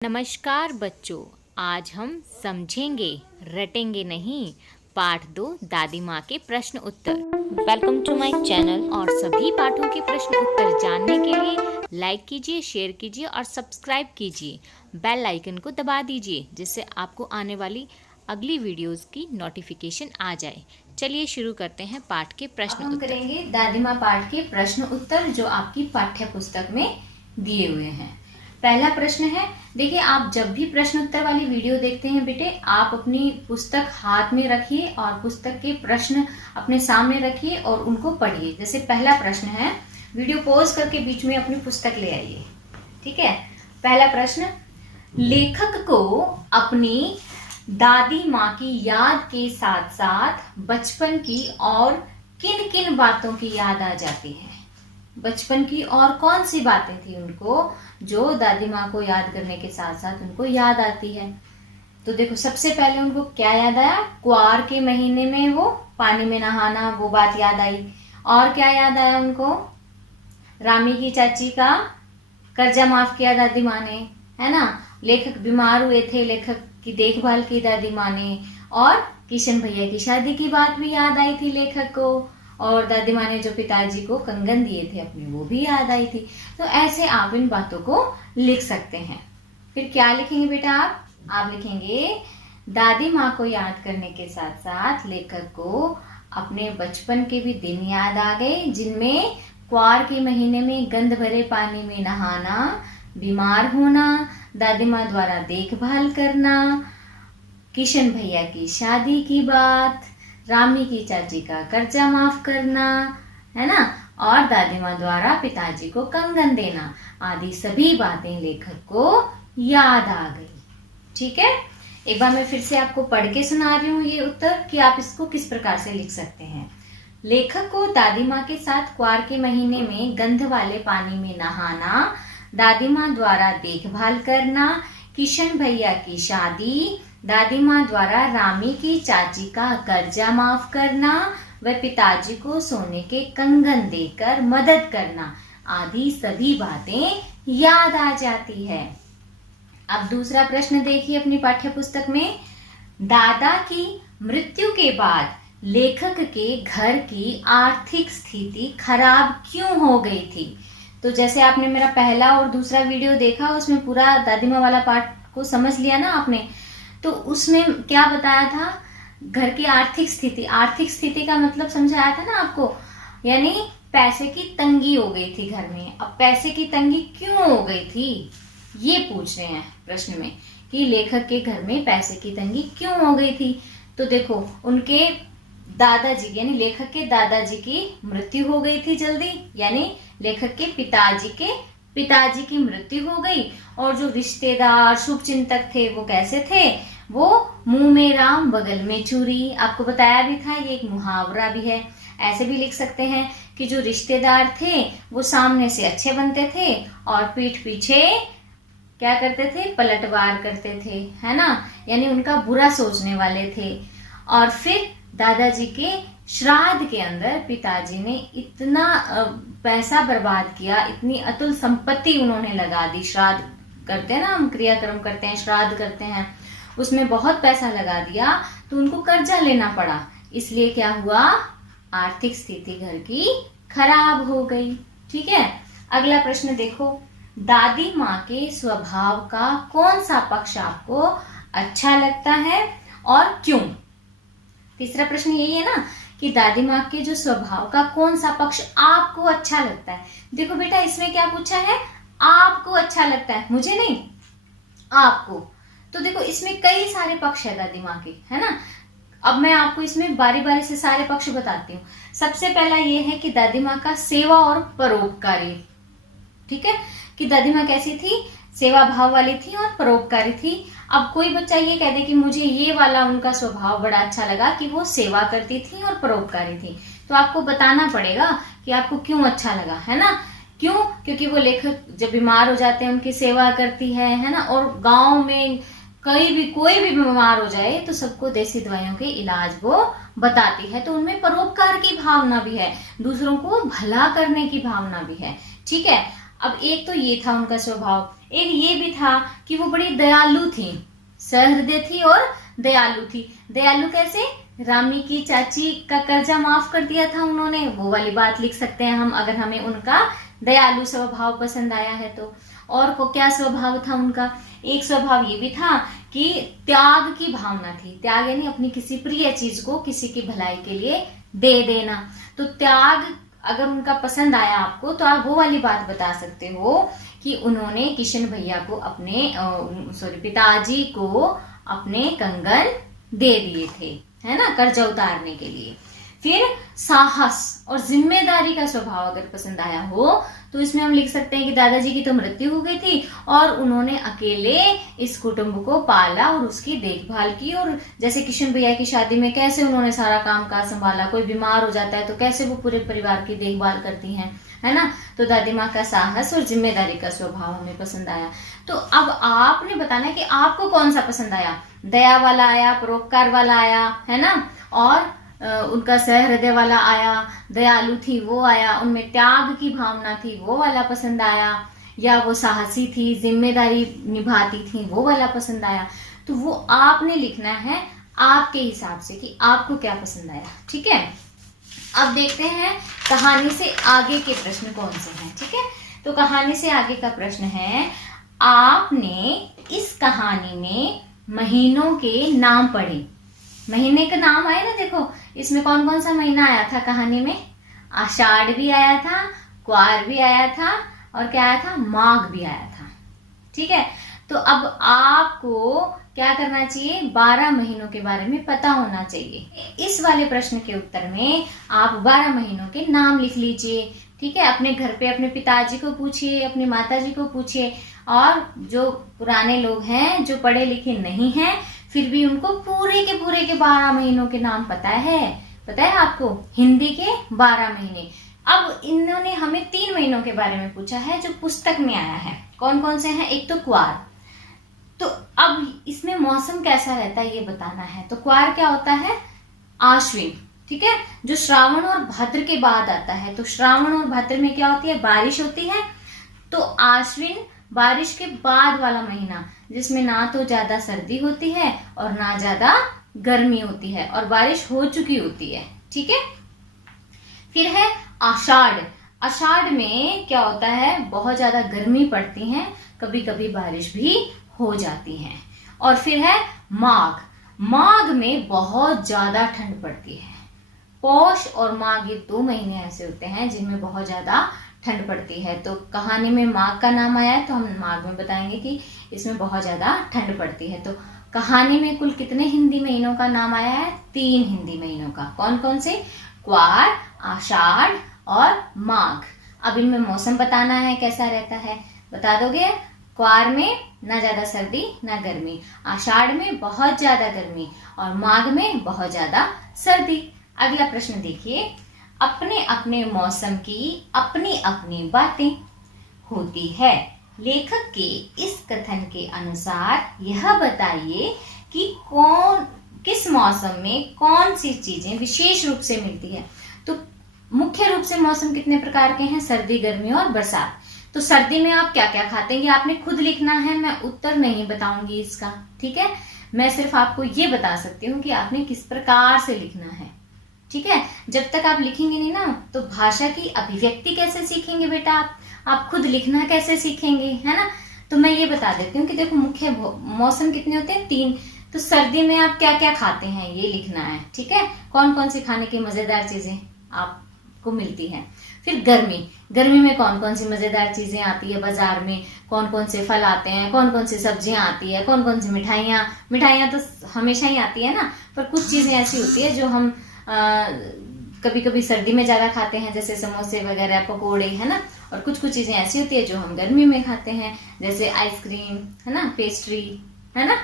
नमस्कार बच्चों, आज हम समझेंगे रटेंगे नहीं पाठ 2 दादी माँ के प्रश्न उत्तर। वेलकम टू माय चैनल और सभी पाठों के प्रश्न उत्तर जानने के लिए लाइक कीजिए, शेयर कीजिए और सब्सक्राइब कीजिए। बेल आइकन को दबा दीजिए जिससे आपको आने वाली अगली वीडियोस की नोटिफिकेशन आ जाए। चलिए शुरू करते हैं पाठ के प्रश्न उत्तर। करेंगे दादी माँ पाठ के प्रश्न उत्तर जो आपकी पाठ्य पुस्तक में दिए हुए हैं। पहला प्रश्न है, देखिए आप जब भी प्रश्न उत्तर वाली वीडियो देखते हैं बेटे, आप अपनी पुस्तक हाथ में रखिए और पुस्तक के प्रश्न अपने सामने रखिए और उनको पढ़िए। जैसे पहला प्रश्न है, वीडियो पॉज करके बीच में अपनी पुस्तक ले आइए। ठीक है। पहला प्रश्न, लेखक को अपनी दादी माँ की याद के साथ साथ बचपन की और किन किन बातों की याद आ जाती है? बचपन की और कौन सी बातें थी उनको जो दादी माँ को याद करने के साथ साथ उनको याद आती है? तो देखो, सबसे पहले उनको क्या याद आया? क्वार के महीने में वो पानी में नहाना, वो बात याद आई। और क्या याद आया उनको? रामी की चाची का कर्जा माफ किया दादी माँ ने, है ना। लेखक बीमार हुए थे, लेखक की देखभाल की दादी माँ ने। और किशन भैया की शादी की बात भी याद आई थी लेखक को। और दादी माँ ने जो पिताजी को कंगन दिए थे अपने, वो भी याद आई थी। तो ऐसे आप इन बातों को लिख सकते हैं। फिर क्या लिखेंगे बेटा आप लिखेंगे, दादी माँ को याद करने के साथ साथ लेखक को अपने बचपन के भी दिन याद आ गए, जिनमें क्वार के महीने में गंध भरे पानी में नहाना, बीमार होना, दादी माँ द्वारा देखभाल करना, किशन भैया की शादी की बात, रामी की चाची का कर्जा माफ करना, है ना, और दादी माँ द्वारा पिताजी को कंगन देना आदि सभी बातें लेखक को याद आ गई। ठीक है। एक बार मैं फिर से आपको पढ़ के सुना रही हूँ ये उत्तर कि आप इसको किस प्रकार से लिख सकते हैं। लेखक को दादी माँ के साथ क्वार के महीने में गंध वाले पानी में नहाना, दादी माँ द्वारा देखभाल करना, किशन भैया की शादी, दादी माँ द्वारा रामी की चाची का कर्जा माफ करना व पिताजी को सोने के कंगन देकर मदद करना आदि सभी बातें याद आ जाती है। अब दूसरा प्रश्न देखिए अपनी पाठ्य पुस्तक में, दादा की मृत्यु के बाद लेखक के घर की आर्थिक स्थिति खराब क्यों हो गई थी? तो जैसे आपने मेरा पहला और दूसरा वीडियो देखा, उसमें पूरा दादी माँ वाला पार्ट को समझ लिया ना आपने। तो उसमें क्या बताया था? घर की आर्थिक स्थिति का मतलब समझाया था ना आपको, यानी पैसे की तंगी हो गई थी घर में। अब पैसे की तंगी क्यों हो गई थी, ये पूछ रहे हैं प्रश्न में कि लेखक के घर में पैसे की तंगी क्यों हो गई थी। तो देखो, उनके दादाजी यानी लेखक के दादाजी की मृत्यु हो गई थी जल्दी, यानी लेखक के पिताजी की मृत्यु हो गई। और जो रिश्तेदार शुभचिंतक थे वो कैसे थे? वो मुंह में राम बगल में चूरी, आपको बताया भी था, ये एक मुहावरा भी है। ऐसे भी लिख सकते हैं कि जो रिश्तेदार थे वो सामने से अच्छे बनते थे और पीठ पीछे क्या करते थे? पलटवार करते थे, है ना, यानी उनका बुरा सोचने वाले थे। और फिर दादाजी के श्राद्ध के अंदर पिताजी ने इतना पैसा बर्बाद किया, इतनी अतुल संपत्ति उन्होंने लगा दी। श्राद्ध करते हैं ना हम, क्रियाक्रम करते हैं, श्राद्ध करते हैं, उसमें बहुत पैसा लगा दिया तो उनको कर्जा लेना पड़ा। इसलिए क्या हुआ? आर्थिक स्थिति घर की खराब हो गई। ठीक है। अगला प्रश्न देखो, दादी माँ के स्वभाव का कौन सा पक्ष आपको अच्छा लगता है और क्यों? तीसरा प्रश्न यही है ना कि दादी माँ के जो स्वभाव का कौन सा पक्ष आपको अच्छा लगता है। देखो बेटा, इसमें क्या पूछा है? आपको अच्छा लगता है, मुझे नहीं, आपको। तो देखो, इसमें कई सारे पक्ष है दादी माँ के, है ना। अब मैं आपको इसमें बारी बारी से सारे पक्ष बताती हूँ। सबसे पहला ये है कि दादी माँ का सेवा और परोपकारी। ठीक है, कि दादी माँ कैसी थी? सेवा भाव वाली थी और परोपकारी थी। अब कोई बच्चा ये कह दे कि मुझे ये वाला उनका स्वभाव बड़ा अच्छा लगा कि वो सेवा करती थी और परोपकारी थी, तो आपको बताना पड़ेगा कि आपको क्यों अच्छा लगा, है ना। क्यों? क्योंकि वो लेखक जब बीमार हो जाते हैं उनकी सेवा करती है ना। और गांव में कोई भी बीमार हो जाए तो सबको देसी दवाइयों के इलाज वो बताती है। तो उनमें परोपकार की भावना भी है, दूसरों को भला करने की भावना भी है। ठीक है। अब एक तो ये था उनका स्वभाव, एक ये भी था कि वो बड़ी दयालु थी, सहृदय थी और दयालु थी। दयालु कैसे? रामी की चाची का कर्जा माफ कर दिया था उन्होंने, वो वाली बात लिख सकते हैं हम अगर हमें उनका दयालु स्वभाव पसंद आया है तो। और को क्या स्वभाव था उनका? एक स्वभाव ये भी था कि त्याग की भावना थी। त्याग यानी अपनी किसी प्रिय चीज को किसी की भलाई के लिए दे देना। तो त्याग अगर उनका पसंद आया आपको तो आप वो वाली बात बता सकते हो कि उन्होंने किशन भैया को अपने पिताजी को अपने कंगन दे दिए थे, है ना, कर्जा उतारने के लिए। फिर साहस और जिम्मेदारी का स्वभाव अगर पसंद आया हो तो इसमें हम लिख सकते हैं कि दादाजी की तो मृत्यु हो गई थी और उन्होंने अकेले इस कुटुंब को पाला और उसकी देखभाल की। और जैसे किशन भैया की शादी में कैसे उन्होंने सारा काम काज संभाला, कोई बीमार हो जाता है तो कैसे वो पूरे परिवार की देखभाल करती हैं, है ना। तो दादी माँ का साहस और जिम्मेदारी का स्वभाव हमें पसंद आया। तो अब आपने बताना है कि आपको कौन सा पसंद आया, दया वाला आया, परोपकार वाला आया, है ना, और उनका सहृदय वाला आया, दयालु थी वो आया, उनमें त्याग की भावना थी वो वाला पसंद आया, या वो साहसी थी, जिम्मेदारी निभाती थी वो वाला पसंद आया। तो वो आपने लिखना है आपके हिसाब से कि आपको क्या पसंद आया। ठीक है, अब देखते हैं कहानी से आगे के प्रश्न कौन से हैं। ठीक है, तो कहानी से आगे का प्रश्न है, आपने इस कहानी में महीनों के नाम पढ़े। महीने का नाम आए ना, देखो इसमें कौन कौन सा महीना आया था कहानी में? आषाढ़ भी आया था, क्वार भी आया था, और क्या आया था? माघ भी आया था। ठीक है, तो अब आपको क्या करना चाहिए? 12 महीनों के बारे में पता होना चाहिए। इस वाले प्रश्न के उत्तर में आप 12 महीनों के नाम लिख लीजिए। ठीक है, अपने घर पे अपने पिताजी को पूछिए, अपनी माताजी को पूछिए, और जो पुराने लोग हैं जो पढ़े लिखे नहीं हैं फिर भी उनको पूरे के 12 महीनों के नाम पता है आपको, हिंदी के 12 महीने। अब इन्होंने हमें 3 महीनों के बारे में पूछा है जो पुस्तक में आया है। कौन कौन से हैं? एक तो क्वार। तो अब इसमें मौसम कैसा रहता है ये बताना है। तो क्वार क्या होता है? आश्विन। ठीक है, जो श्रावण और भाद्र के बाद आता है। तो श्रावण और भाद्र में क्या होती है? बारिश होती है। तो आश्विन बारिश के बाद वाला महीना, जिसमें ना तो ज्यादा सर्दी होती है और ना ज्यादा गर्मी होती है, और बारिश हो चुकी होती है। ठीक है, फिर है आषाढ़। आषाढ़ में क्या होता है? बहुत ज्यादा गर्मी पड़ती है, कभी कभी बारिश भी हो जाती है। और फिर है माघ। माघ में बहुत ज्यादा ठंड पड़ती है। पौष और माघ ये 2 महीने ऐसे होते हैं जिनमें बहुत ज्यादा ठंड पड़ती है। तो कहानी में माघ का नाम आया है तो हम माघ में बताएंगे कि इसमें बहुत ज्यादा ठंड पड़ती है। तो कहानी में कुल कितने हिंदी महीनों का नाम आया है? 3 हिंदी महीनों का। कौन कौन से? क्वार, आषाढ़ और माघ। अब इनमें मौसम बताना है कैसा रहता है, बता दोगे? क्वार में ना ज्यादा सर्दी ना गर्मी, आषाढ़ में बहुत ज्यादा गर्मी, और माघ में बहुत ज्यादा सर्दी। अगला प्रश्न देखिए, अपने अपने मौसम की अपनी अपनी बातें होती है। लेखक के इस कथन के अनुसार यह बताइए कि किस मौसम में कौन सी चीजें विशेष रूप से मिलती है। तो मुख्य रूप से मौसम कितने प्रकार के हैं? सर्दी, गर्मी और बरसात। तो सर्दी में आप क्या क्या खाते हैं ये आपने खुद लिखना है, मैं उत्तर नहीं बताऊंगी इसका। ठीक है, मैं सिर्फ आपको ये बता सकती हूँ कि आपने किस प्रकार से लिखना है। ठीक है, जब तक आप लिखेंगे नहीं ना तो भाषा की अभिव्यक्ति कैसे सीखेंगे बेटा आप खुद लिखना कैसे सीखेंगे, है ना। तो मैं ये बता देती हूँ कि देखो मुख्य मौसम कितने होते हैं? 3। तो सर्दी में आप क्या क्या खाते हैं ये लिखना है। ठीक है, कौन कौन सी खाने की मजेदार चीजें आपको मिलती हैं। फिर गर्मी में कौन कौन सी मजेदार चीजें आती है बाजार में, कौन कौन से फल आते हैं, कौन कौन सी सब्जियां आती है, कौन कौन सी मिठाइयाँ तो हमेशा ही आती है ना, पर कुछ चीजें ऐसी होती है जो हम कभी कभी सर्दी में ज्यादा खाते हैं, जैसे समोसे वगैरह, पकोड़े, है ना। और कुछ कुछ चीजें ऐसी होती है जो हम गर्मी में खाते हैं, जैसे आइसक्रीम, है ना, पेस्ट्री, है ना।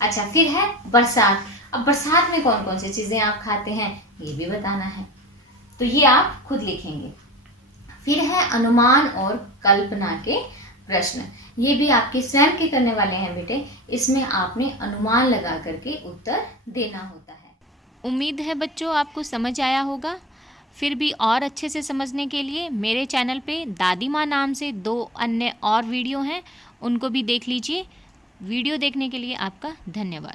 अच्छा, फिर है बरसात। अब बरसात में कौन कौन सी चीजें आप खाते हैं ये भी बताना है, तो ये आप खुद लिखेंगे। फिर है अनुमान और कल्पना के प्रश्न। ये भी आपके स्वयं के करने वाले हैं बेटे, इसमें आपने अनुमान लगा करके उत्तर देना होता है। उम्मीद है बच्चों आपको समझ आया होगा। फिर भी और अच्छे से समझने के लिए मेरे चैनल पे दादी माँ नाम से 2 अन्य और वीडियो हैं, उनको भी देख लीजिए। वीडियो देखने के लिए आपका धन्यवाद।